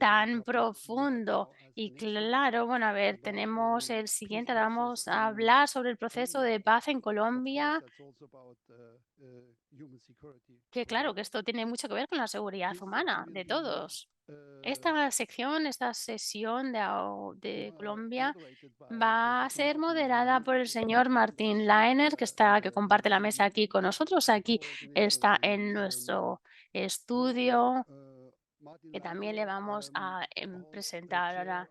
tan profundo. Y claro, bueno, a ver, tenemos el siguiente, ahora vamos a hablar sobre el proceso de paz en Colombia, que claro, que esto tiene mucho que ver con la seguridad humana de todos. Esta sección, esta sesión de Colombia va a ser moderada por el señor Martín Lainer, que comparte la mesa aquí con nosotros. Aquí está en nuestro estudio, que también le vamos a presentar ahora.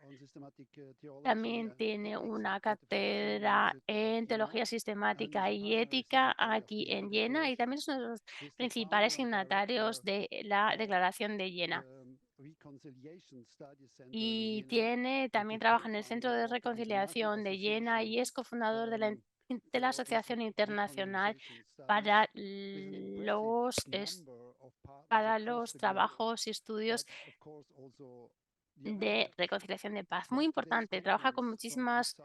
También tiene una cátedra en teología sistemática y ética aquí en Jena y también es uno de los principales signatarios de la Declaración de Jena. Y también trabaja en el Centro de Reconciliación de Jena y es cofundador de la Asociación Internacional para para los trabajos y estudios de reconciliación de paz. Muy importante, trabaja con muchísimas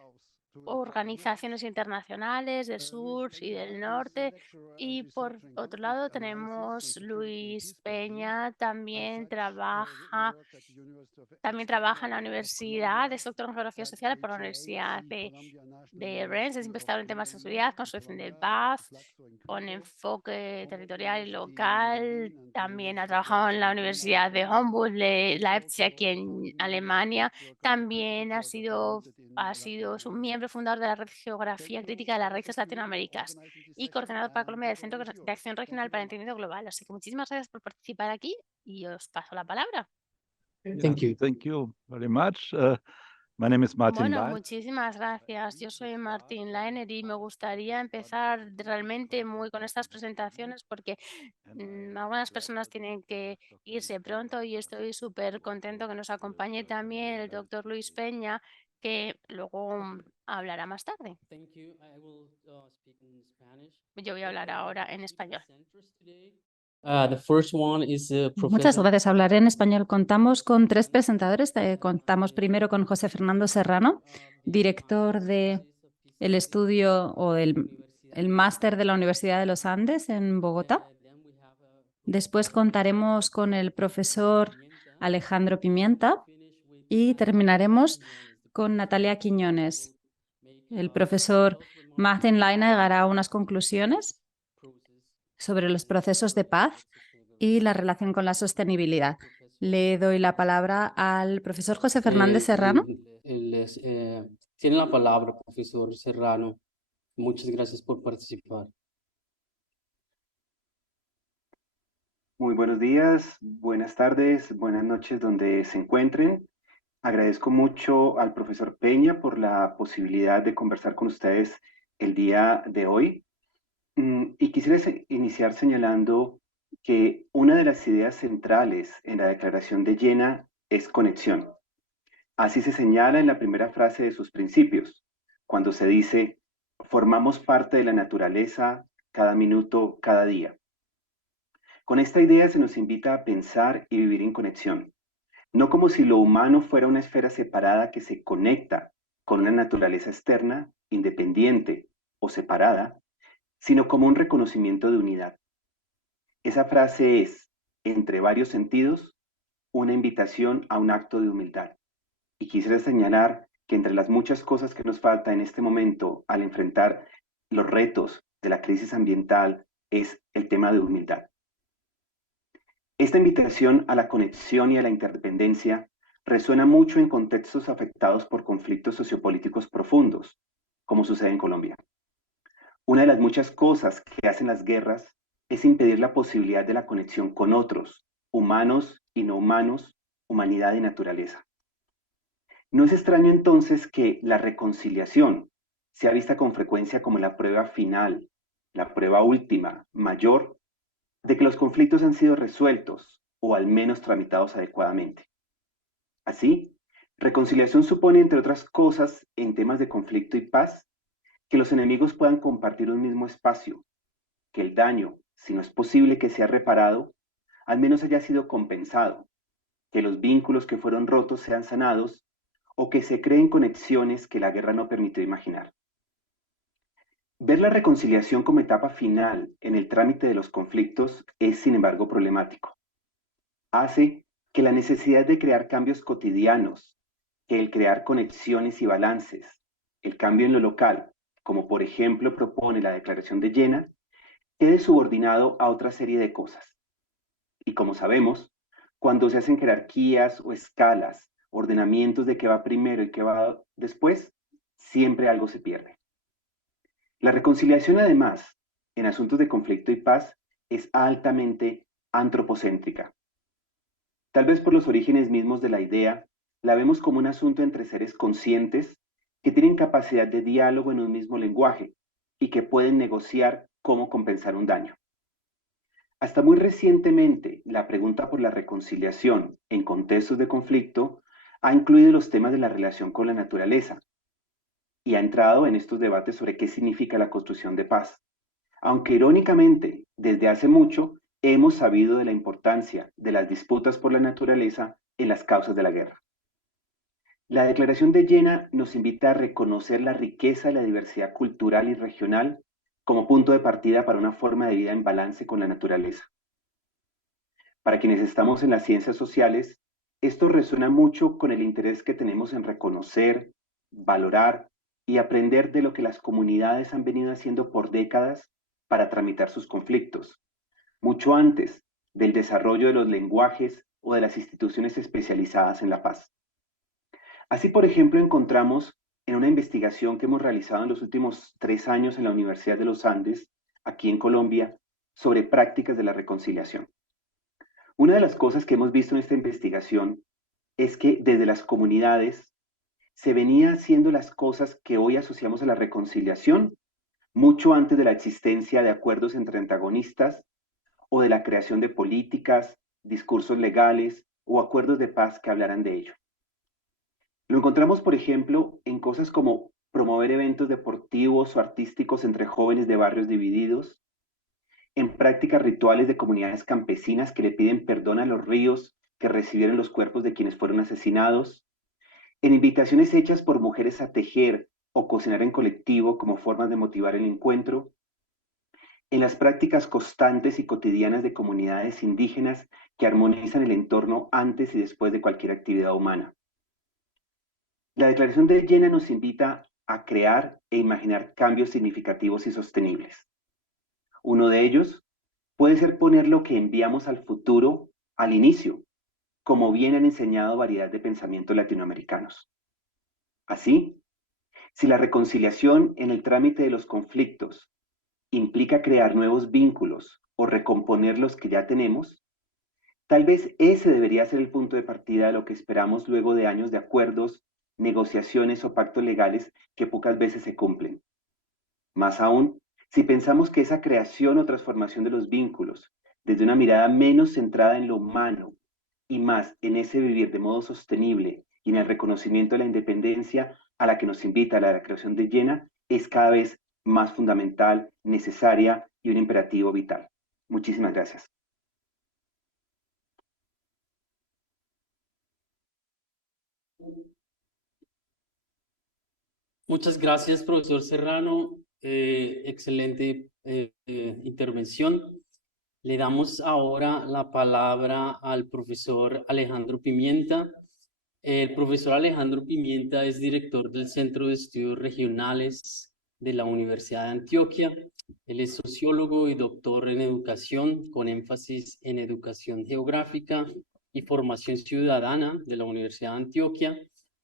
organizaciones internacionales del sur y del norte. Y por otro lado tenemos Luis Peña, también trabaja en la universidad, es doctor en geografía social por la Universidad de Rennes, es investigador en temas de seguridad, construcción de paz, con enfoque territorial y local. También ha trabajado en la Universidad de Humboldt, de Leipzig, aquí en Alemania. También es un miembro fundador de la Red Geografía Crítica de las Raíces Latinoaméricas y coordinador para Colombia del Centro de Acción Regional para el Entendimiento Global. Así que muchísimas gracias por participar aquí y os paso la palabra. Thank you very much. My name is Martin Bueno, Lein. muchísimas gracias. Yo soy Martín Lainer y me gustaría empezar realmente muy con estas presentaciones porque algunas personas tienen que irse pronto y estoy súper contento que nos acompañe también el doctor Luis Peña, que luego hablará más tarde. Yo voy a hablar ahora en español. The first one is Muchas gracias. Hablaré en español. Contamos con 3 presentadores. Contamos primero con José Fernando Serrano, director de el estudio o el máster de la Universidad de los Andes en Bogotá. Después contaremos con el profesor Alejandro Pimienta y terminaremos con Natalia Quiñones. El profesor Martin Leiner hará unas conclusiones sobre los procesos de paz y la relación con la sostenibilidad. Le doy la palabra al profesor José Fernández Serrano. Tiene la palabra, profesor Serrano. Muchas gracias por participar. Muy buenos días, buenas tardes, buenas noches donde se encuentren. Agradezco mucho al profesor Peña por la posibilidad de conversar con ustedes el día de hoy. Y quisiera iniciar señalando que una de las ideas centrales en la Declaración de Jena es conexión. Así se señala en la primera frase de sus principios, cuando se dice, formamos parte de la naturaleza cada minuto, cada día. Con esta idea se nos invita a pensar y vivir en conexión, no como si lo humano fuera una esfera separada que se conecta con una naturaleza externa, independiente o separada, sino como un reconocimiento de unidad. Esa frase es, entre varios sentidos, una invitación a un acto de humildad. Y quisiera señalar que entre las muchas cosas que nos falta en este momento al enfrentar los retos de la crisis ambiental es el tema de humildad. Esta invitación a la conexión y a la interdependencia resuena mucho en contextos afectados por conflictos sociopolíticos profundos, como sucede en Colombia. Una de las muchas cosas que hacen las guerras es impedir la posibilidad de la conexión con otros, humanos y no humanos, humanidad y naturaleza. No es extraño entonces que la reconciliación sea vista con frecuencia como la prueba final, la prueba última, mayor, de que los conflictos han sido resueltos o al menos tramitados adecuadamente. Así, reconciliación supone, entre otras cosas, en temas de conflicto y paz, que los enemigos puedan compartir un mismo espacio, que el daño, si no es posible que sea reparado, al menos haya sido compensado, que los vínculos que fueron rotos sean sanados o que se creen conexiones que la guerra no permitió imaginar. Ver la reconciliación como etapa final en el trámite de los conflictos es, sin embargo, problemático. Hace que la necesidad de crear cambios cotidianos, que el crear conexiones y balances, el cambio en lo local, como por ejemplo propone la Declaración de Jena, quede subordinado a otra serie de cosas. Y como sabemos, cuando se hacen jerarquías o escalas, ordenamientos de qué va primero y qué va después, siempre algo se pierde. La reconciliación, además, en asuntos de conflicto y paz, es altamente antropocéntrica. Tal vez por los orígenes mismos de la idea, la vemos como un asunto entre seres conscientes que tienen capacidad de diálogo en un mismo lenguaje y que pueden negociar cómo compensar un daño. Hasta muy recientemente, la pregunta por la reconciliación en contextos de conflicto ha incluido los temas de la relación con la naturaleza y ha entrado en estos debates sobre qué significa la construcción de paz. Aunque irónicamente, desde hace mucho hemos sabido de la importancia de las disputas por la naturaleza en las causas de la guerra. La Declaración de Jena nos invita a reconocer la riqueza de la diversidad cultural y regional como punto de partida para una forma de vida en balance con la naturaleza. Para quienes estamos en las ciencias sociales, esto resuena mucho con el interés que tenemos en reconocer, valorar y aprender de lo que las comunidades han venido haciendo por décadas para tramitar sus conflictos, mucho antes del desarrollo de los lenguajes o de las instituciones especializadas en la paz. Así, por ejemplo, encontramos en una investigación que hemos realizado en los últimos 3 años en la Universidad de los Andes, aquí en Colombia, sobre prácticas de la reconciliación. Una de las cosas que hemos visto en esta investigación es que desde las comunidades se venía haciendo las cosas que hoy asociamos a la reconciliación mucho antes de la existencia de acuerdos entre antagonistas o de la creación de políticas, discursos legales o acuerdos de paz que hablaran de ello. Lo encontramos, por ejemplo, en cosas como promover eventos deportivos o artísticos entre jóvenes de barrios divididos, en prácticas rituales de comunidades campesinas que le piden perdón a los ríos que recibieron los cuerpos de quienes fueron asesinados, en invitaciones hechas por mujeres a tejer o cocinar en colectivo como formas de motivar el encuentro, en las prácticas constantes y cotidianas de comunidades indígenas que armonizan el entorno antes y después de cualquier actividad humana. La Declaración de Jena nos invita a crear e imaginar cambios significativos y sostenibles. Uno de ellos puede ser poner lo que enviamos al futuro al inicio, como bien han enseñado variedad de pensamientos latinoamericanos. Así, si la reconciliación en el trámite de los conflictos implica crear nuevos vínculos o recomponer los que ya tenemos, tal vez ese debería ser el punto de partida de lo que esperamos luego de años de acuerdos, negociaciones o pactos legales que pocas veces se cumplen. Más aún, si pensamos que esa creación o transformación de los vínculos, desde una mirada menos centrada en lo humano y más en ese vivir de modo sostenible y en el reconocimiento de la independencia a la que nos invita la Declaración de Jena, es cada vez más fundamental, necesaria y un imperativo vital. Muchísimas gracias. Muchas gracias, profesor Serrano. Excelente intervención. Le damos ahora la palabra al profesor Alejandro Pimienta. El profesor Alejandro Pimienta es director del Centro de Estudios Regionales de la Universidad de Antioquia. Él es sociólogo y doctor en educación, con énfasis en educación geográfica y formación ciudadana de la Universidad de Antioquia.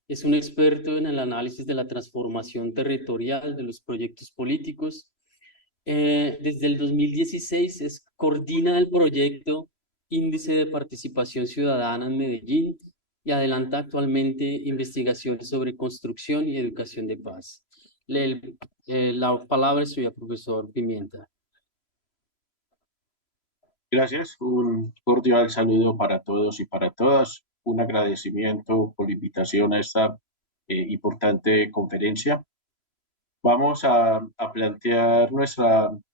Es un experto en el análisis de la transformación territorial de los proyectos políticos. Desde el 2016 coordina el proyecto Índice de Participación Ciudadana en Medellín y adelanta actualmente investigaciones sobre construcción y educación de paz. La palabra es suya, profesor Pimienta. Gracias, un cordial saludo para todos y para todas. Un agradecimiento por la invitación a esta importante conferencia. Vamos a plantear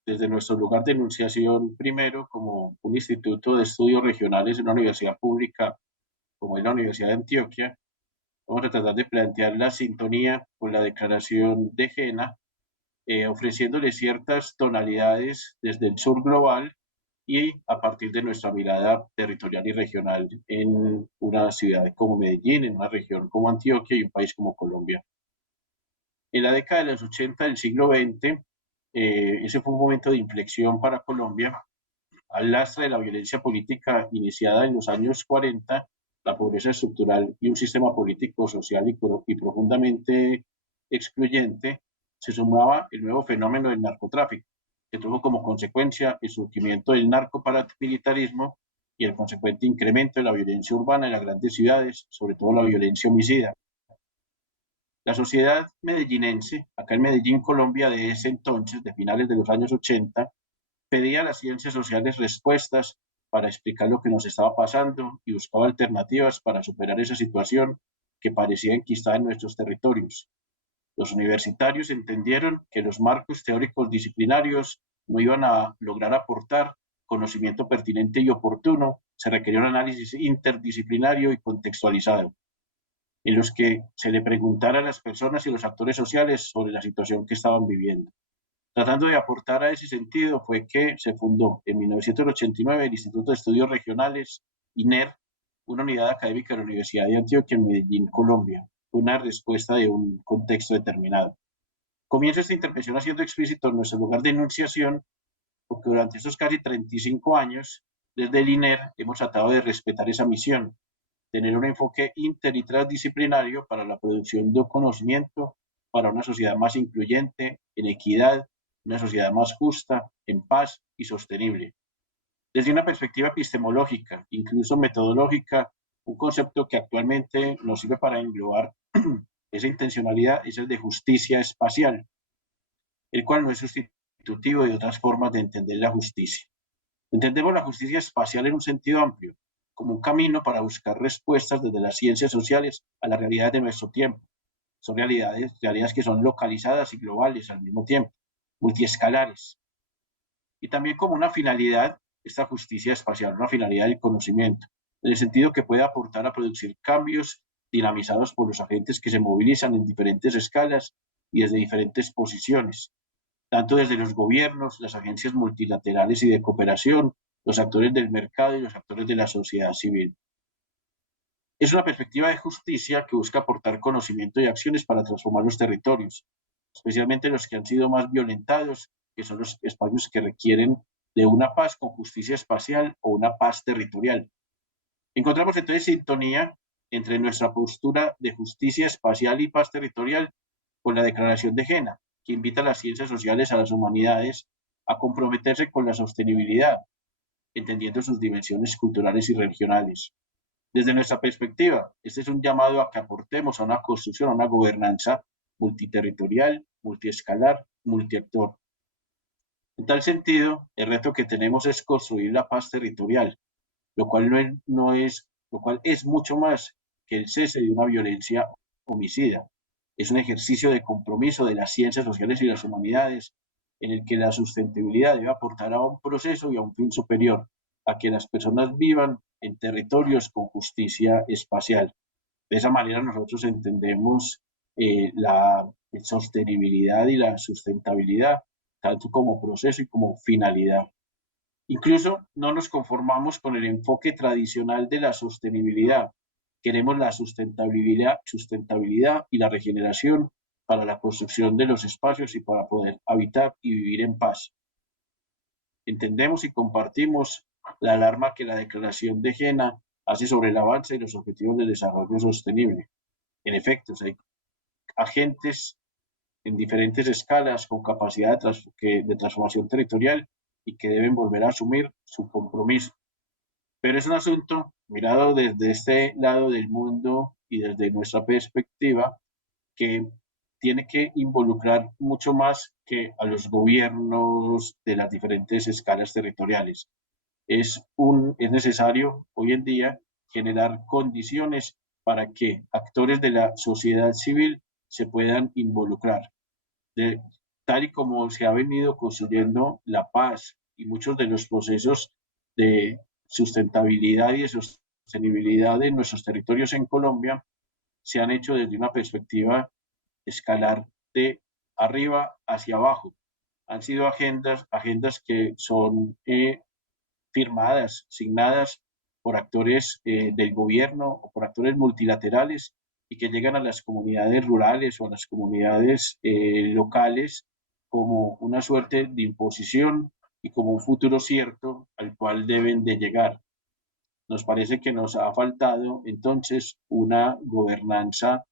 desde nuestro lugar de enunciación primero como un instituto de estudios regionales en una universidad pública como es la Universidad de Antioquia. Vamos a tratar de plantear la sintonía con la Declaración de Jena, ofreciéndole ciertas tonalidades desde el sur global y a partir de nuestra mirada territorial y regional en una ciudad como Medellín, en una región como Antioquia y un país como Colombia. En la década de los 80 del siglo XX, ese fue un momento de inflexión para Colombia. Al lastre de la violencia política iniciada en los años 40, la pobreza estructural y un sistema político, social y profundamente excluyente, se sumaba el nuevo fenómeno del narcotráfico, que tuvo como consecuencia el surgimiento del narcoparamilitarismo y el consecuente incremento de la violencia urbana en las grandes ciudades, sobre todo la violencia homicida. La sociedad medellinense, acá en Medellín, Colombia, de ese entonces, de finales de los años 80, pedía a las ciencias sociales respuestas para explicar lo que nos estaba pasando y buscaba alternativas para superar esa situación que parecía enquistada en nuestros territorios. Los universitarios entendieron que los marcos teóricos disciplinarios no iban a lograr aportar conocimiento pertinente y oportuno, se requería un análisis interdisciplinario y contextualizado, en los que se le preguntara a las personas y los actores sociales sobre la situación que estaban viviendo. Tratando de aportar a ese sentido fue que se fundó en 1989 el Instituto de Estudios Regionales, INER, una unidad académica de la Universidad de Antioquia en Medellín, Colombia, una respuesta de un contexto determinado. Comienzo esta intervención haciendo explícito nuestro lugar de enunciación, porque durante estos casi 35 años, desde el INER, hemos tratado de respetar esa misión, tener un enfoque inter y transdisciplinario para la producción de conocimiento, para una sociedad más incluyente, en equidad, una sociedad más justa, en paz y sostenible. Desde una perspectiva epistemológica, incluso metodológica, un concepto que actualmente nos sirve para englobar esa intencionalidad es el de justicia espacial, el cual no es sustitutivo de otras formas de entender la justicia. Entendemos la justicia espacial en un sentido amplio, como un camino para buscar respuestas desde las ciencias sociales a la realidad de nuestro tiempo. Son realidades que son localizadas y globales al mismo tiempo, multiescalares. Y también como una finalidad, esta justicia espacial, una finalidad del conocimiento, en el sentido que puede aportar a producir cambios dinamizados por los agentes que se movilizan en diferentes escalas y desde diferentes posiciones, tanto desde los gobiernos, las agencias multilaterales y de cooperación, los actores del mercado y los actores de la sociedad civil. Es una perspectiva de justicia que busca aportar conocimiento y acciones para transformar los territorios, especialmente los que han sido más violentados, que son los espacios que requieren de una paz con justicia espacial o una paz territorial. Encontramos entonces sintonía entre nuestra postura de justicia espacial y paz territorial con la Declaración de Jena, que invita a las ciencias sociales, a las humanidades, a comprometerse con la sostenibilidad, entendiendo sus dimensiones culturales y regionales. Desde nuestra perspectiva, este es un llamado a que aportemos a una construcción, a una gobernanza multiterritorial, multiescalar, multiactor. En tal sentido, el reto que tenemos es construir la paz territorial, lo cual es mucho más que el cese de una violencia homicida. Es un ejercicio de compromiso de las ciencias sociales y las humanidades, en el que la sustentabilidad debe aportar a un proceso y a un fin superior, a que las personas vivan en territorios con justicia espacial. De esa manera nosotros entendemos la sostenibilidad y la sustentabilidad, tanto como proceso y como finalidad. Incluso no nos conformamos con el enfoque tradicional de la sostenibilidad. Queremos la sustentabilidad y la regeneración para la construcción de los espacios y para poder habitar y vivir en paz. Entendemos y compartimos la alarma que la Declaración de Jena hace sobre el avance y los objetivos del desarrollo sostenible. En efecto, hay agentes en diferentes escalas con capacidad de transformación territorial y que deben volver a asumir su compromiso. Pero es un asunto mirado desde este lado del mundo y desde nuestra perspectiva que tiene que involucrar mucho más que a los gobiernos de las diferentes escalas territoriales. Es necesario hoy en día generar condiciones para que actores de la sociedad civil se puedan involucrar. Tal y como se ha venido construyendo la paz y muchos de los procesos de sustentabilidad y de sostenibilidad de nuestros territorios en Colombia se han hecho desde una perspectiva escalar de arriba hacia abajo. Han sido agendas que son firmadas, signadas por actores del gobierno o por actores multilaterales y que llegan a las comunidades rurales o a las comunidades locales como una suerte de imposición y como un futuro cierto al cual deben de llegar. Nos parece que nos ha faltado entonces una gobernanza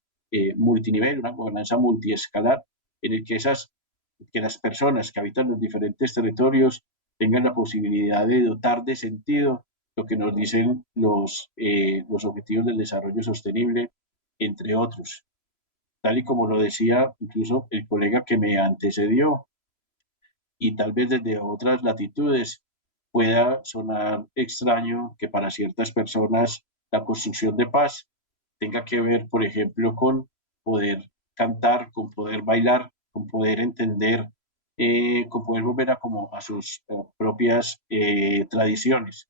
multinivel, una gobernanza multiescalar, en el que las personas que habitan los diferentes territorios tengan la posibilidad de dotar de sentido lo que nos dicen los objetivos del desarrollo sostenible, entre otros. Tal y como lo decía incluso el colega que me antecedió, y tal vez desde otras latitudes pueda sonar extraño que para ciertas personas la construcción de paz tenga que ver, por ejemplo, con poder cantar, con poder bailar, con poder entender, con poder volver a sus propias tradiciones.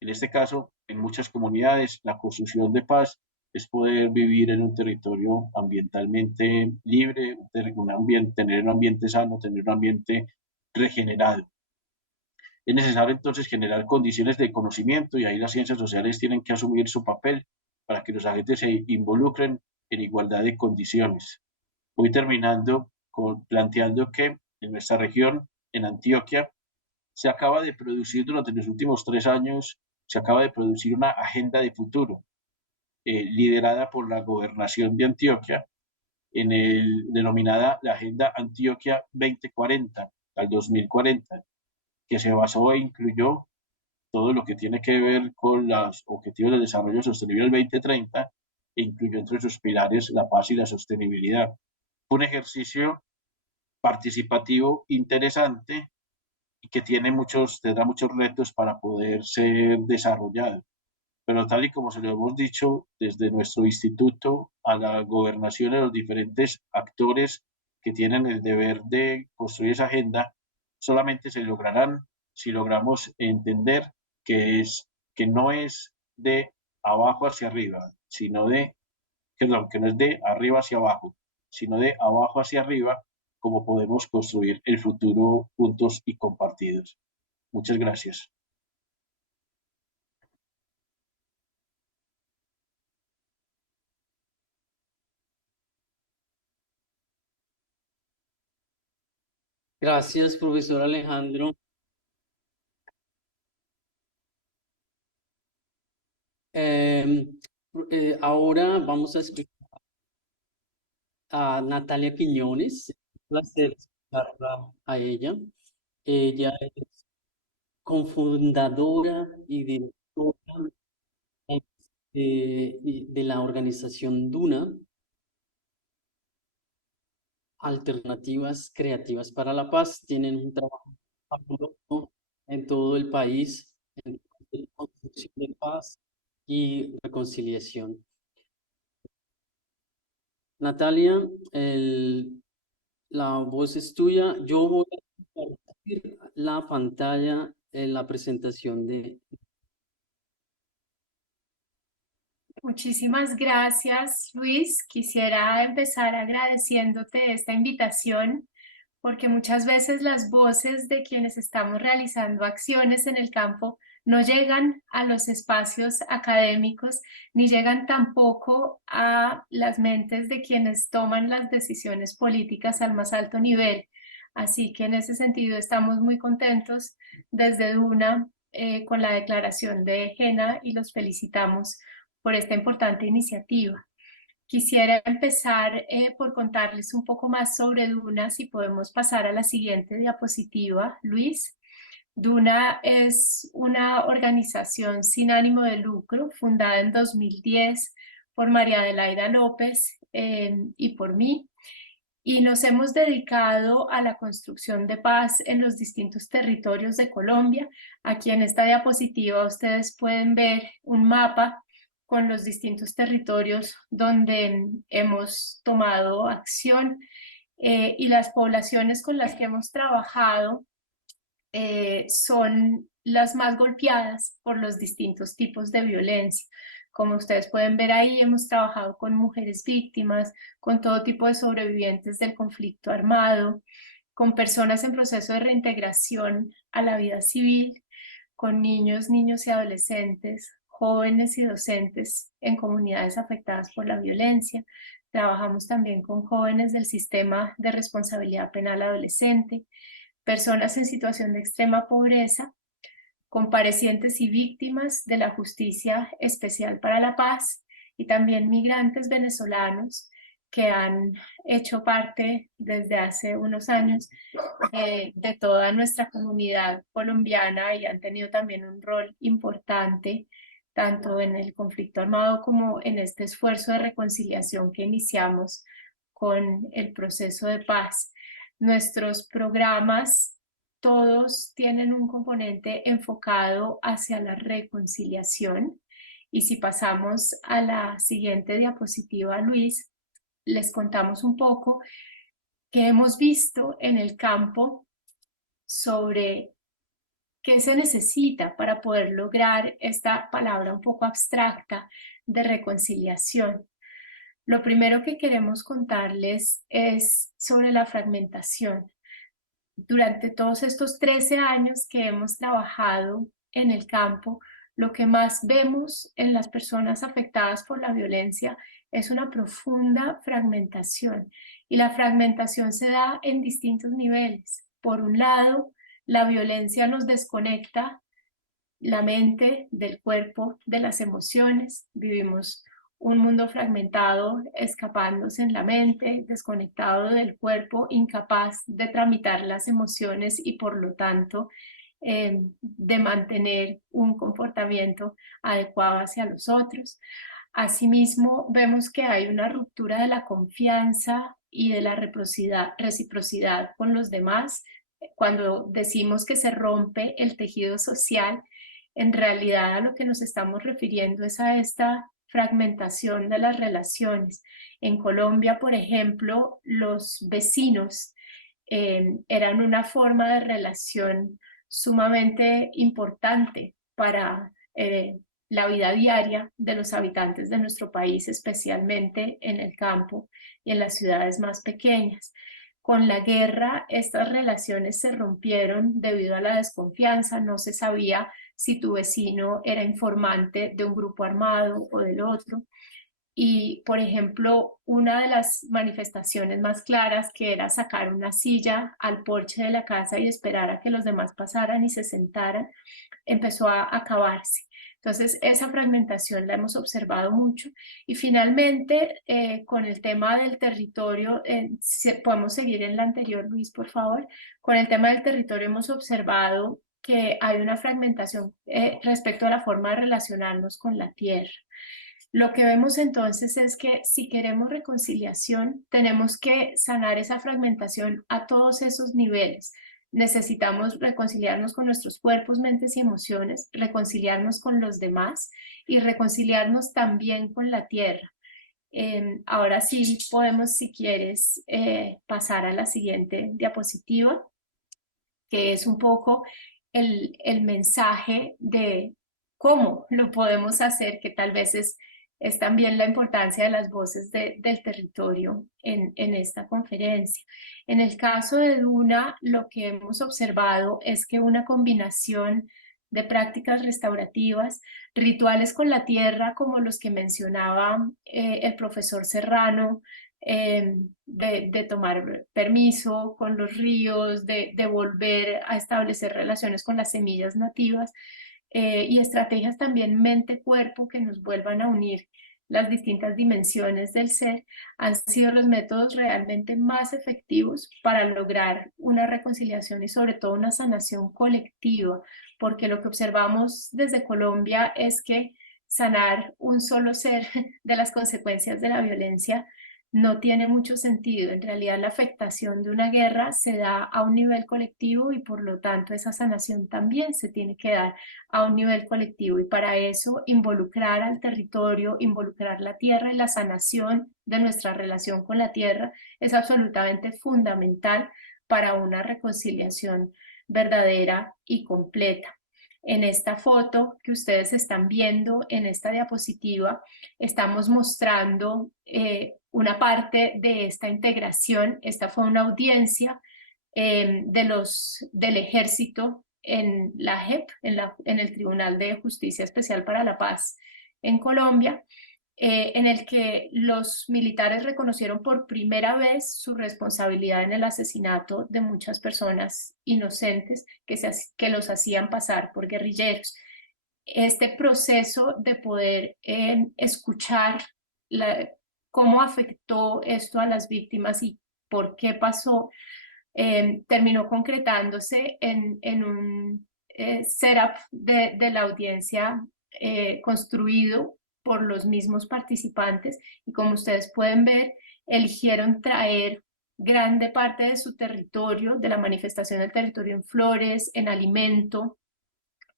En este caso, en muchas comunidades, la construcción de paz es poder vivir en un territorio ambientalmente libre, tener un ambiente sano, tener un ambiente regenerado. Es necesario entonces generar condiciones de conocimiento y ahí las ciencias sociales tienen que asumir su papel para que los agentes se involucren en igualdad de condiciones. Voy terminando planteando que en nuestra región, en Antioquia, se acaba de producir durante los últimos 3 años, se acaba de producir una agenda de futuro liderada por la gobernación de Antioquia, denominada la Agenda Antioquia 2040 al 2040, que se basó e incluyó todo lo que tiene que ver con los objetivos de desarrollo sostenible del 2030 e incluyó entre sus pilares la paz y la sostenibilidad. Fue un ejercicio participativo interesante y que tendrá muchos retos para poder ser desarrollado. Pero tal y como se lo hemos dicho desde nuestro instituto a la gobernación y a los diferentes actores que tienen el deber de construir esa agenda, solamente se lograrán si logramos entender que no es de abajo hacia arriba, que no es de arriba hacia abajo, sino de abajo hacia arriba, como podemos construir el futuro juntos y compartidos. Muchas gracias. Gracias, profesor Alejandro. Ahora vamos a escuchar a Natalia Quiñones. Es un placer escucharla a ella. Ella es cofundadora y directora de la organización DUNA, Alternativas Creativas para la Paz. Tienen un trabajo fabuloso en todo el país en construcción de paz y reconciliación. Natalia, la voz es tuya. Yo voy a compartir la pantalla en la presentación de... Muchísimas gracias, Luis. Quisiera empezar agradeciéndote esta invitación, porque muchas veces las voces de quienes estamos realizando acciones en el campo no llegan a los espacios académicos, ni llegan tampoco a las mentes de quienes toman las decisiones políticas al más alto nivel. Así que en ese sentido estamos muy contentos desde DUNA con la declaración de JENA y los felicitamos por esta importante iniciativa. Quisiera empezar por contarles un poco más sobre DUNA, si podemos pasar a la siguiente diapositiva, Luis. DUNA es una organización sin ánimo de lucro fundada en 2010 por María Adelaida López y por mí, y nos hemos dedicado a la construcción de paz en los distintos territorios de Colombia. Aquí en esta diapositiva ustedes pueden ver un mapa con los distintos territorios donde hemos tomado acción y las poblaciones con las que hemos trabajado son las más golpeadas por los distintos tipos de violencia. Como ustedes pueden ver ahí, hemos trabajado con mujeres víctimas, con todo tipo de sobrevivientes del conflicto armado, con personas en proceso de reintegración a la vida civil, con niños, niños y adolescentes, jóvenes y docentes en comunidades afectadas por la violencia. Trabajamos también con jóvenes del sistema de responsabilidad penal adolescente, personas en situación de extrema pobreza, comparecientes y víctimas de la Justicia Especial para la Paz y también migrantes venezolanos que han hecho parte desde hace unos años de toda nuestra comunidad colombiana y han tenido también un rol importante tanto en el conflicto armado como en este esfuerzo de reconciliación que iniciamos con el proceso de paz. Nuestros programas todos tienen un componente enfocado hacia la reconciliación. Y si pasamos a la siguiente diapositiva, Luis, les contamos un poco qué hemos visto en el campo sobre qué se necesita para poder lograr esta palabra un poco abstracta de reconciliación. Lo primero que queremos contarles es sobre la fragmentación. Durante todos estos 13 años que hemos trabajado en el campo, lo que más vemos en las personas afectadas por la violencia es una profunda fragmentación. Y la fragmentación se da en distintos niveles. Por un lado, la violencia nos desconecta la mente del cuerpo, de las emociones. Vivimos un mundo fragmentado, escapándose en la mente, desconectado del cuerpo, incapaz de tramitar las emociones y por lo tanto de mantener un comportamiento adecuado hacia los otros. Asimismo, vemos que hay una ruptura de la confianza y de la reciprocidad con los demás. Cuando decimos que se rompe el tejido social, en realidad a lo que nos estamos refiriendo es a esta fragmentación de las relaciones. En Colombia, por ejemplo, los vecinos eran una forma de relación sumamente importante para la vida diaria de los habitantes de nuestro país, especialmente en el campo y en las ciudades más pequeñas. Con la guerra, estas relaciones se rompieron debido a la desconfianza, no se sabía si tu vecino era informante de un grupo armado o del otro. Y, por ejemplo, una de las manifestaciones más claras, que era sacar una silla al porche de la casa y esperar a que los demás pasaran y se sentaran, empezó a acabarse. Entonces, esa fragmentación la hemos observado mucho. Y finalmente, con el tema del territorio, podemos seguir en la anterior, Luis, por favor. Con el tema del territorio hemos observado que hay una fragmentación respecto a la forma de relacionarnos con la tierra. Lo que vemos entonces es que si queremos reconciliación, tenemos que sanar esa fragmentación a todos esos niveles. Necesitamos reconciliarnos con nuestros cuerpos, mentes y emociones, reconciliarnos con los demás y reconciliarnos también con la tierra. Ahora sí podemos, si quieres, pasar a la siguiente diapositiva, que es un poco el mensaje de cómo lo podemos hacer, que tal vez es también la importancia de las voces del territorio en esta conferencia. En el caso de Duna, lo que hemos observado es que una combinación de prácticas restaurativas, rituales con la tierra como los que mencionaba el profesor Serrano, de tomar permiso con los ríos, de volver a establecer relaciones con las semillas nativas, y estrategias también mente-cuerpo que nos vuelvan a unir las distintas dimensiones del ser, han sido los métodos realmente más efectivos para lograr una reconciliación y sobre todo una sanación colectiva, porque lo que observamos desde Colombia es que sanar un solo ser de las consecuencias de la violencia no tiene mucho sentido. En realidad la afectación de una guerra se da a un nivel colectivo y por lo tanto esa sanación también se tiene que dar a un nivel colectivo, y para eso involucrar al territorio, involucrar la tierra y la sanación de nuestra relación con la tierra es absolutamente fundamental para una reconciliación verdadera y completa. En esta foto que ustedes están viendo en esta diapositiva, estamos mostrando una parte de esta integración. Esta fue una audiencia del ejército en la JEP, en el Tribunal de Justicia Especial para la Paz en Colombia, en el que los militares reconocieron por primera vez su responsabilidad en el asesinato de muchas personas inocentes que los hacían pasar por guerrilleros. Este proceso de poder escuchar cómo afectó esto a las víctimas y por qué pasó, terminó concretándose en un setup de la audiencia construido por los mismos participantes, y como ustedes pueden ver, eligieron traer grande parte de su territorio, de la manifestación del territorio, en flores, en alimento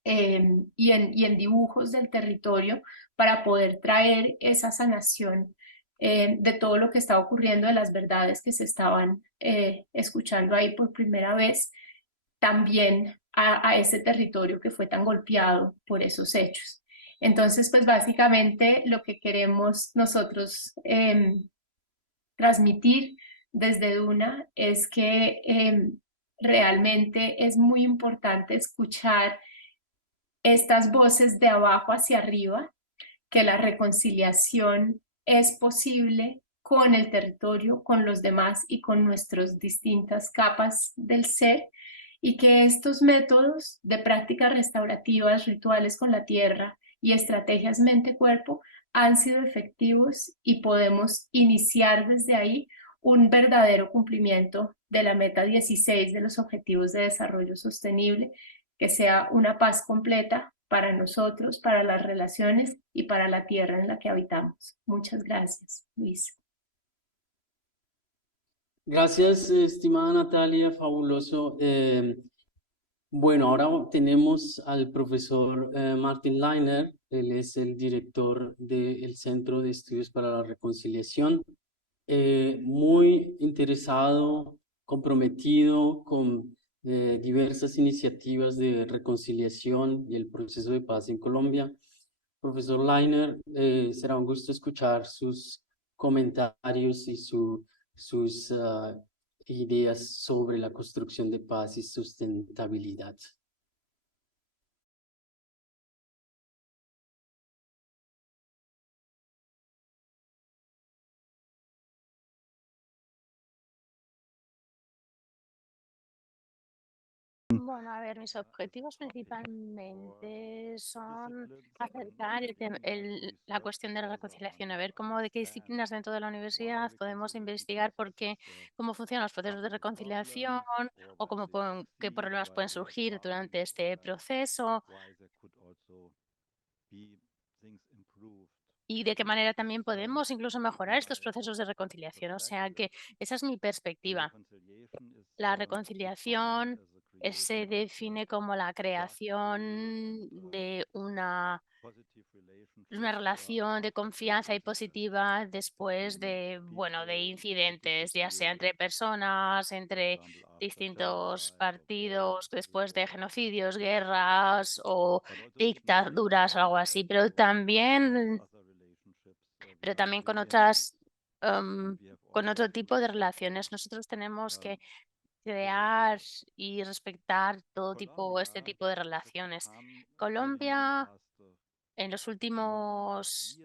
y en dibujos del territorio, para poder traer esa sanación de todo lo que estaba ocurriendo, de las verdades que se estaban escuchando ahí por primera vez, también a ese territorio que fue tan golpeado por esos hechos. Entonces, pues básicamente lo que queremos nosotros transmitir desde Duna es que realmente es muy importante escuchar estas voces de abajo hacia arriba, que la reconciliación es posible con el territorio, con los demás y con nuestras distintas capas del ser, y que estos métodos de prácticas restaurativas, rituales con la tierra y estrategias mente-cuerpo han sido efectivos, y podemos iniciar desde ahí un verdadero cumplimiento de la meta 16 de los Objetivos de Desarrollo Sostenible, que sea una paz completa para nosotros, para las relaciones y para la tierra en la que habitamos. Muchas gracias, Luis. Gracias, estimada Natalia, fabuloso. Bueno, ahora tenemos al profesor Martin Leiner. Él es el director del Centro de Estudios para la Reconciliación. Muy interesado, comprometido con diversas iniciativas de reconciliación y el proceso de paz en Colombia. Profesor Leiner, será un gusto escuchar sus comentarios y sus ideas sobre la construcción de paz y sustentabilidad. Bueno, a ver, mis objetivos principalmente son acercar la cuestión de la reconciliación, a ver de qué disciplinas dentro de la universidad podemos investigar cómo funcionan los procesos de reconciliación, o qué problemas pueden surgir durante este proceso, y de qué manera también podemos incluso mejorar estos procesos de reconciliación. O sea que esa es mi perspectiva. La reconciliación se define como la creación de una relación de confianza y positiva después de incidentes, ya sea entre personas, entre distintos partidos, después de genocidios, guerras o dictaduras o algo así, pero también con con otro tipo de relaciones. Nosotros tenemos que crear y respetar este tipo de relaciones. Colombia en los últimos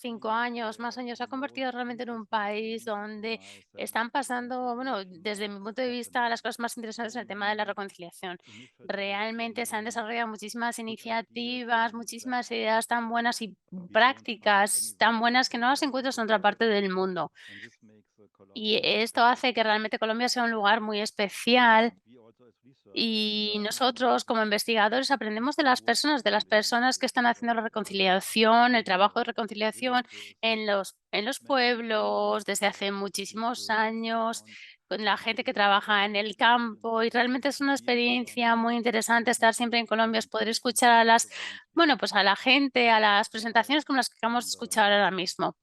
5 años, más años, se ha convertido realmente en un país donde están pasando, bueno, desde mi punto de vista, las cosas más interesantes en el tema de la reconciliación. Realmente se han desarrollado muchísimas iniciativas, muchísimas ideas tan buenas y prácticas tan buenas que no las encuentras en otra parte del mundo. Y esto hace que realmente Colombia sea un lugar muy especial, y nosotros como investigadores aprendemos de las personas que están haciendo la reconciliación, el trabajo de reconciliación en los pueblos desde hace muchísimos años, con la gente que trabaja en el campo, y realmente es una experiencia muy interesante estar siempre en Colombia, es poder escuchar a la gente, a las presentaciones como las que acabamos de escuchar ahora mismo.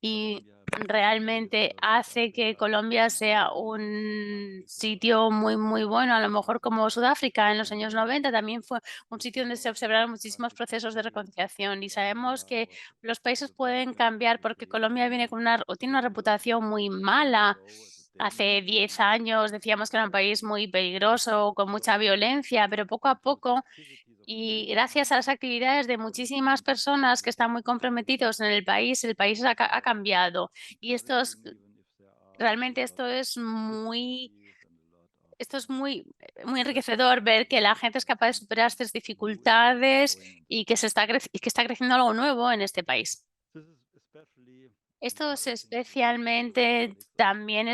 Y realmente hace que Colombia sea un sitio muy, muy bueno. A lo mejor como Sudáfrica en los años 90 también fue un sitio donde se observaron muchísimos procesos de reconciliación, y sabemos que los países pueden cambiar porque Colombia tiene una reputación muy mala Hace 10 años decíamos que era un país muy peligroso, con mucha violencia, pero poco a poco, y gracias a las actividades de muchísimas personas que están muy comprometidos en el país ha cambiado. Y realmente esto es muy enriquecedor, ver que la gente es capaz de superar estas dificultades y que está creciendo algo nuevo en este país. Esto es especialmente también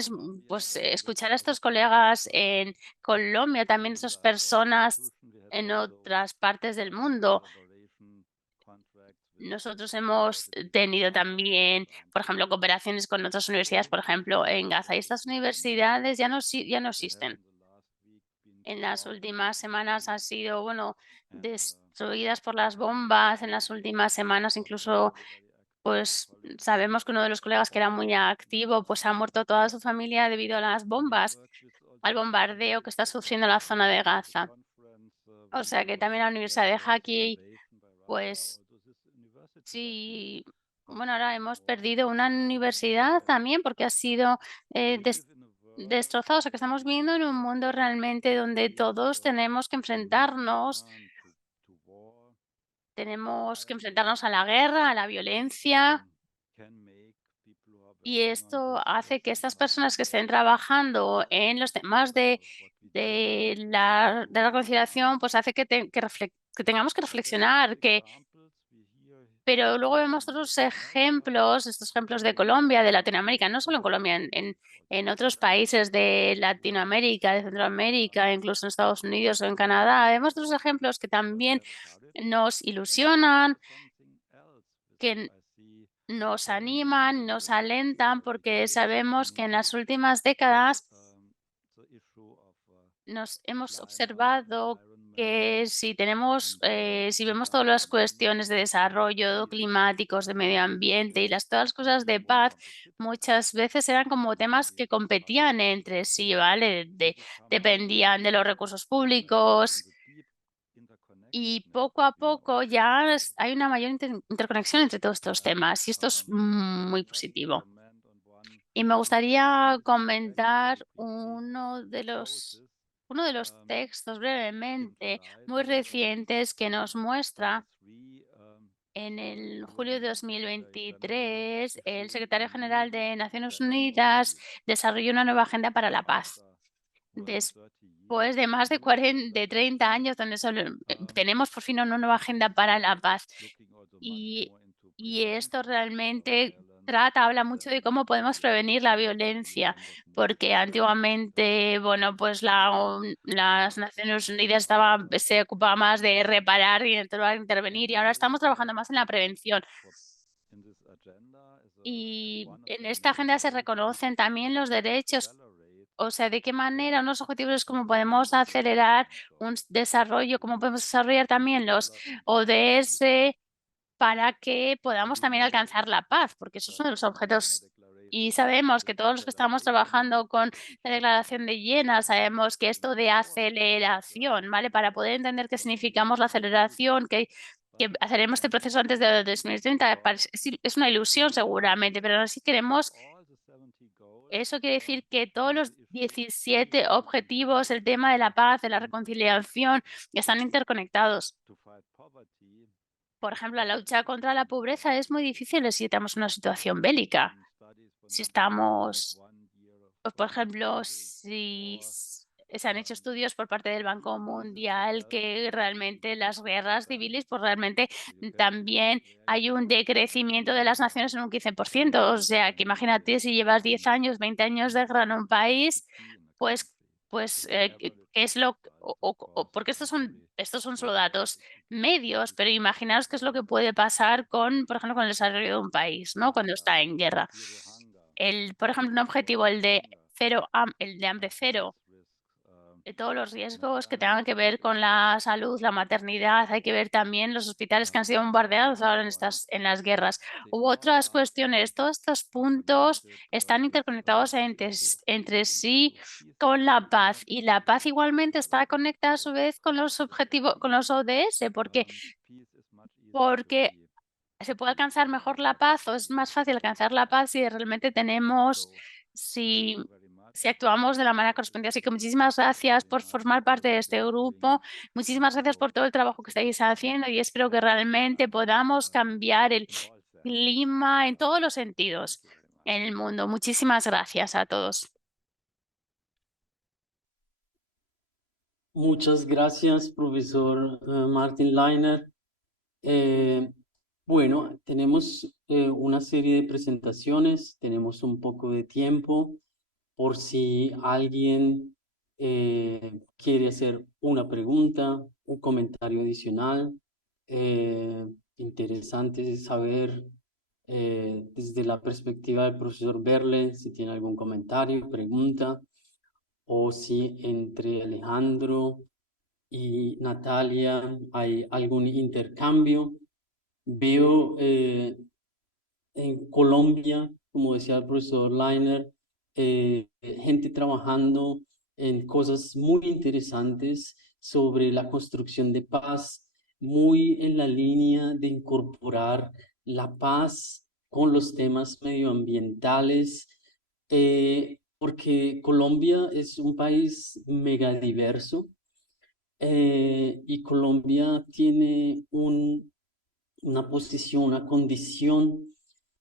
pues escuchar a estos colegas en Colombia, también esas personas en otras partes del mundo. Nosotros hemos tenido también, por ejemplo, cooperaciones con otras universidades, por ejemplo, en Gaza. Y estas universidades ya no existen. En las últimas semanas han sido, destruidas por las bombas. En las últimas semanas incluso, pues sabemos que uno de los colegas que era muy activo, pues ha muerto toda su familia debido a las bombas, al bombardeo que está sufriendo la zona de Gaza. O sea que también la Universidad de Haki, pues sí, ahora hemos perdido una universidad también porque ha sido destrozado. O sea que estamos viviendo en un mundo realmente donde todos tenemos que enfrentarnos a la guerra, a la violencia. Y esto hace que estas personas que estén trabajando en los temas de la reconciliación, pues hace que tengamos que reflexionar, pero luego vemos otros ejemplos, estos ejemplos de Colombia, de Latinoamérica, no solo en Colombia, en otros países de Latinoamérica, de Centroamérica, incluso en Estados Unidos o en Canadá. Vemos otros ejemplos que también nos ilusionan, que nos animan, nos alentan, porque sabemos que en las últimas décadas hemos observado que si vemos todas las cuestiones de desarrollo climáticos, de medio ambiente y todas las cosas de paz, muchas veces eran como temas que competían entre sí, ¿vale? Dependían de los recursos públicos. Y poco a poco ya hay una mayor interconexión entre todos estos temas y esto es muy positivo. Y me gustaría comentar uno de los textos brevemente muy recientes que nos muestra en el julio de 2023 el secretario general de Naciones Unidas desarrolló una nueva agenda para la paz. Después de más de 30 años donde tenemos por fin una nueva agenda para la paz. Y esto realmente habla mucho de cómo podemos prevenir la violencia, porque antiguamente, pues las Naciones Unidas se ocupaba más de reparar y intervenir, y ahora estamos trabajando más en la prevención. Y en esta agenda se reconocen también los derechos. O sea, de qué manera unos objetivos es cómo podemos acelerar un desarrollo, cómo podemos desarrollar también los ODS para que podamos también alcanzar la paz, porque eso es uno de los objetos. Y sabemos que todos los que estamos trabajando con la declaración de Viena, sabemos que esto de aceleración, ¿vale? Para poder entender qué significamos la aceleración, que haceremos este proceso antes de 2030, es una ilusión seguramente, pero sí queremos. Eso quiere decir que todos los 17 objetivos, el tema de la paz, de la reconciliación, están interconectados. Por ejemplo, la lucha contra la pobreza es muy difícil si estamos en una situación bélica. Si estamos, por ejemplo, si se han hecho estudios por parte del Banco Mundial que realmente las guerras civiles, pues realmente también hay un decrecimiento de las naciones en un 15%. O sea, que imagínate si llevas 10 años, 20 años de guerra en un país, pues ¿qué es porque estos son solo datos medios, pero imaginaos qué es lo que puede pasar por ejemplo, con el desarrollo de un país, ¿no? Cuando está en guerra. Por ejemplo, un objetivo, el de hambre cero, de todos los riesgos que tengan que ver con la salud, la maternidad. Hay que ver también los hospitales que han sido bombardeados ahora en las guerras. U otras cuestiones. Todos estos puntos están interconectados entre sí con la paz. Y la paz igualmente está conectada a su vez con los objetivos, con los ODS, porque se puede alcanzar mejor la paz, o es más fácil alcanzar la paz si realmente si actuamos de la manera correspondiente. Así que muchísimas gracias por formar parte de este grupo, muchísimas gracias por todo el trabajo que estáis haciendo y espero que realmente podamos cambiar el clima en todos los sentidos en el mundo. Muchísimas gracias a todos. Muchas gracias, profesor Martin Leiner. Bueno, tenemos una serie de presentaciones, tenemos un poco de tiempo por si alguien quiere hacer una pregunta, un comentario adicional. Interesante saber desde la perspectiva del profesor Berle si tiene algún comentario, pregunta, o si entre Alejandro y Natalia hay algún intercambio. Veo en Colombia, como decía el profesor Leiner, gente trabajando en cosas muy interesantes sobre la construcción de paz, muy en la línea de incorporar la paz con los temas medioambientales, porque Colombia es un país megadiverso y Colombia tiene una posición, una condición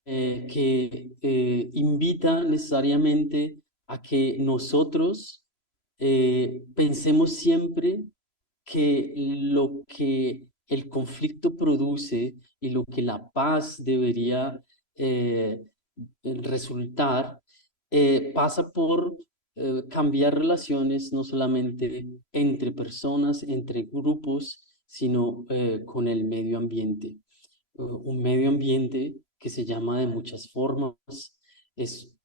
que invita necesariamente a que nosotros pensemos siempre que lo que el conflicto produce y lo que la paz debería resultar pasa por cambiar relaciones no solamente entre personas, entre grupos, sino con el medio ambiente. Un medio ambiente que se llama de muchas formas,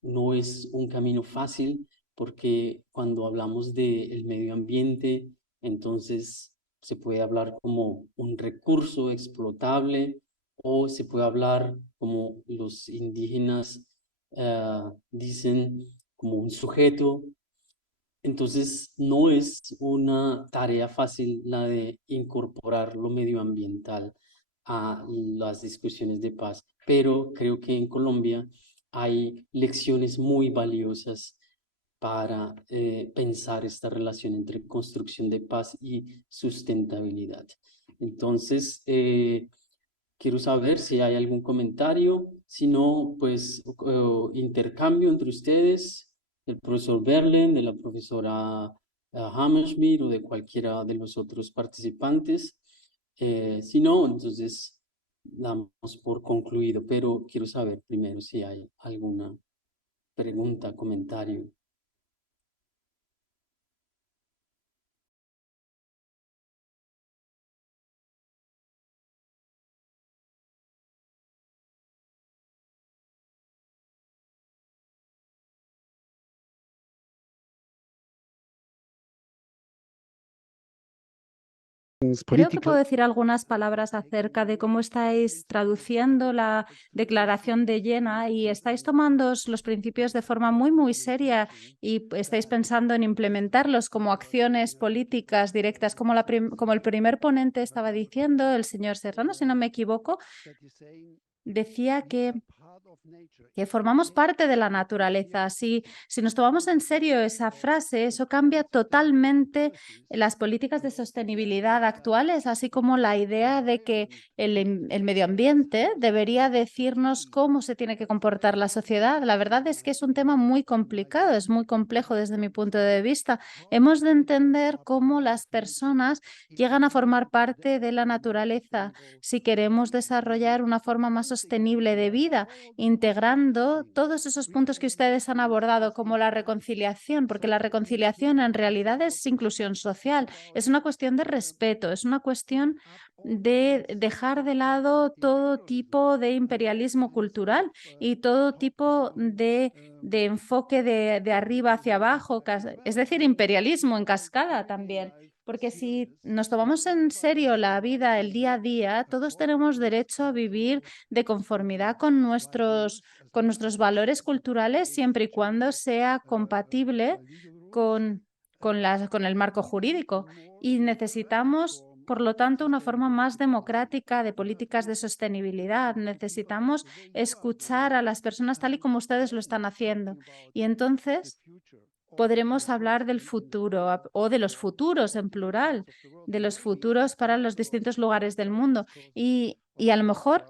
no es un camino fácil porque cuando hablamos del medio ambiente, entonces se puede hablar como un recurso explotable o se puede hablar como los indígenas dicen, como un sujeto. Entonces no es una tarea fácil la de incorporar lo medioambiental a las discusiones de paz, pero creo que en Colombia hay lecciones muy valiosas para pensar esta relación entre construcción de paz y sustentabilidad. Entonces, quiero saber si hay algún comentario, si no, pues intercambio entre ustedes, el profesor Berlen, de la profesora Hammerschmidt o de cualquiera de los otros participantes. Si no, entonces damos por concluido, pero quiero saber primero si hay alguna pregunta, comentario. Creo que puedo decir algunas palabras acerca de cómo estáis traduciendo la declaración de Jena y estáis tomando los principios de forma muy seria y estáis pensando en implementarlos como acciones políticas directas, como el primer ponente estaba diciendo, el señor Serrano, si no me equivoco, decía que formamos parte de la naturaleza. Si nos tomamos en serio esa frase, eso cambia totalmente las políticas de sostenibilidad actuales, así como la idea de que el medio ambiente debería decirnos cómo se tiene que comportar la sociedad. La verdad es que es un tema muy complicado, es muy complejo desde mi punto de vista. Hemos de entender cómo las personas llegan a formar parte de la naturaleza si queremos desarrollar una forma más sostenible de vida, integrando todos esos puntos que ustedes han abordado, como la reconciliación, porque la reconciliación en realidad es inclusión social, es una cuestión de respeto, es una cuestión de dejar de lado todo tipo de imperialismo cultural y todo tipo de enfoque de arriba hacia abajo, es decir, imperialismo en cascada también. Porque si nos tomamos en serio la vida, el día a día, todos tenemos derecho a vivir de conformidad con nuestros valores culturales, siempre y cuando sea compatible con el marco jurídico. Y necesitamos, por lo tanto, una forma más democrática de políticas de sostenibilidad. Necesitamos escuchar a las personas tal y como ustedes lo están haciendo. Y entonces podremos hablar del futuro o de los futuros en plural, de los futuros para los distintos lugares del mundo. Y a lo mejor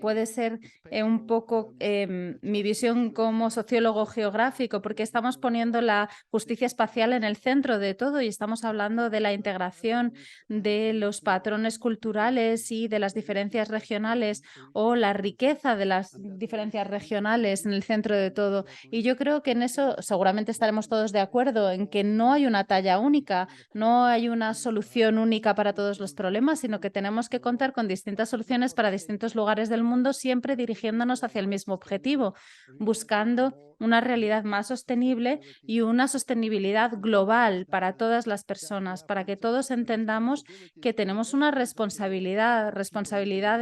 puede ser un poco mi visión como sociólogo geográfico, porque estamos poniendo la justicia espacial en el centro de todo y estamos hablando de la integración de los patrones culturales y de las diferencias regionales o la riqueza de las diferencias regionales en el centro de todo. Y yo creo que en eso seguramente estaremos todos de acuerdo, en que no hay una talla única, no hay una solución única para todos los problemas, sino que tenemos que contar con distintas soluciones para distintos lugares del mundo, siempre dirigiéndonos hacia el mismo objetivo, buscando una realidad más sostenible y una sostenibilidad global para todas las personas, para que todos entendamos que tenemos una responsabilidad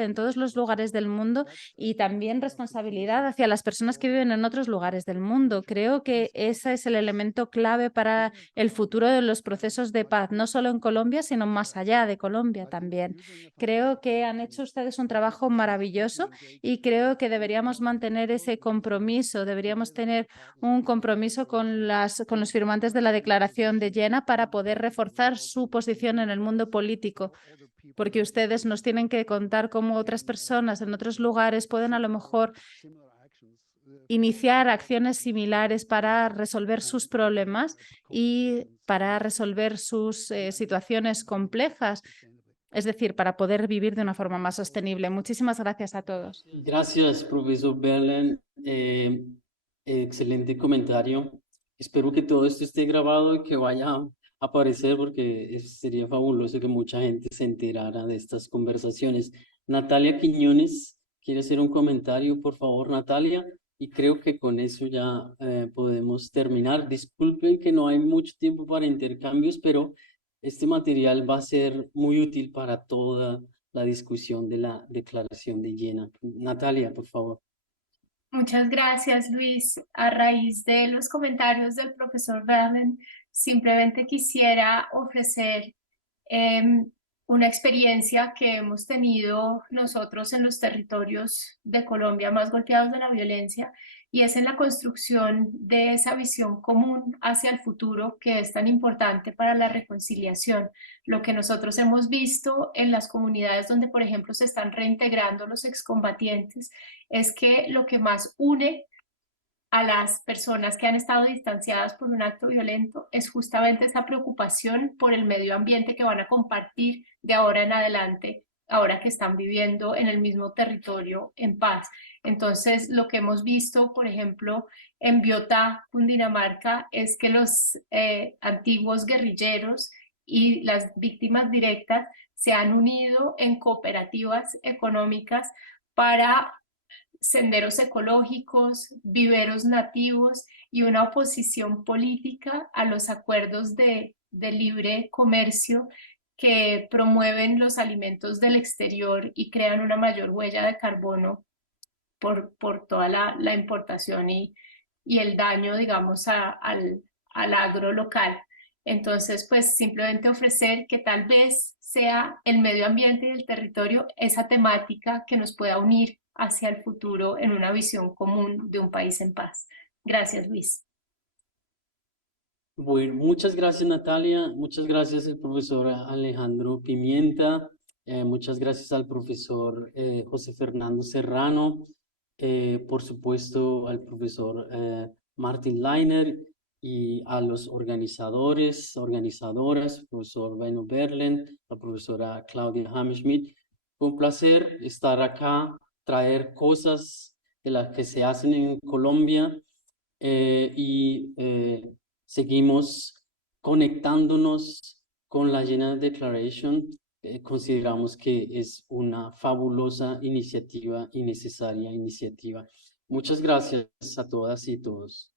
en todos los lugares del mundo y también responsabilidad hacia las personas que viven en otros lugares del mundo. Creo que ese es el elemento clave para el futuro de los procesos de paz, no solo en Colombia, sino más allá de Colombia también. Creo que han hecho ustedes un trabajo maravilloso y creo que deberíamos mantener ese compromiso, deberíamos tener un compromiso con los firmantes de la Declaración de Jena para poder reforzar su posición en el mundo político, porque ustedes nos tienen que contar cómo otras personas en otros lugares pueden a lo mejor iniciar acciones similares para resolver sus problemas y para resolver sus situaciones complejas, es decir, para poder vivir de una forma más sostenible. Muchísimas gracias a todos. Gracias, profesor Berlen. Excelente comentario. Espero que todo esto esté grabado y que vaya a aparecer porque sería fabuloso que mucha gente se enterara de estas conversaciones. Natalia Quiñones, ¿quiere hacer un comentario, por favor, Natalia? Y creo que con eso ya podemos terminar. Disculpen que no hay mucho tiempo para intercambios, pero este material va a ser muy útil para toda la discusión de la Declaración de Jena. Natalia, por favor. Muchas gracias, Luis. A raíz de los comentarios del profesor Berlen, simplemente quisiera ofrecer una experiencia que hemos tenido nosotros en los territorios de Colombia más golpeados de la violencia, y es en la construcción de esa visión común hacia el futuro que es tan importante para la reconciliación. Lo que nosotros hemos visto en las comunidades donde, por ejemplo, se están reintegrando los excombatientes es que lo que más une a las personas que han estado distanciadas por un acto violento es justamente esa preocupación por el medio ambiente que van a compartir de ahora en adelante, ahora que están viviendo en el mismo territorio en paz. Entonces, lo que hemos visto, por ejemplo, en Biotá, Cundinamarca, es que los antiguos guerrilleros y las víctimas directas se han unido en cooperativas económicas para senderos ecológicos, viveros nativos y una oposición política a los acuerdos de libre comercio que promueven los alimentos del exterior y crean una mayor huella de carbono por toda la importación y el daño, digamos, al agro local. Entonces, pues simplemente ofrecer que tal vez sea el medio ambiente y el territorio esa temática que nos pueda unir hacia el futuro en una visión común de un país en paz. Gracias, Luis. Bueno, muchas gracias, Natalia. Muchas gracias al profesor Alejandro Pimienta. Muchas gracias al profesor José Fernando Serrano. Por supuesto, al profesor Martin Leiner y a los organizadoras, el profesor Benno Berlen, la profesora Claudia Hammerschmidt. Fue un placer estar acá, traer cosas de las que se hacen en Colombia seguimos conectándonos con la Jena Declaration. Consideramos que es una fabulosa iniciativa y necesaria iniciativa. Muchas gracias a todas y todos.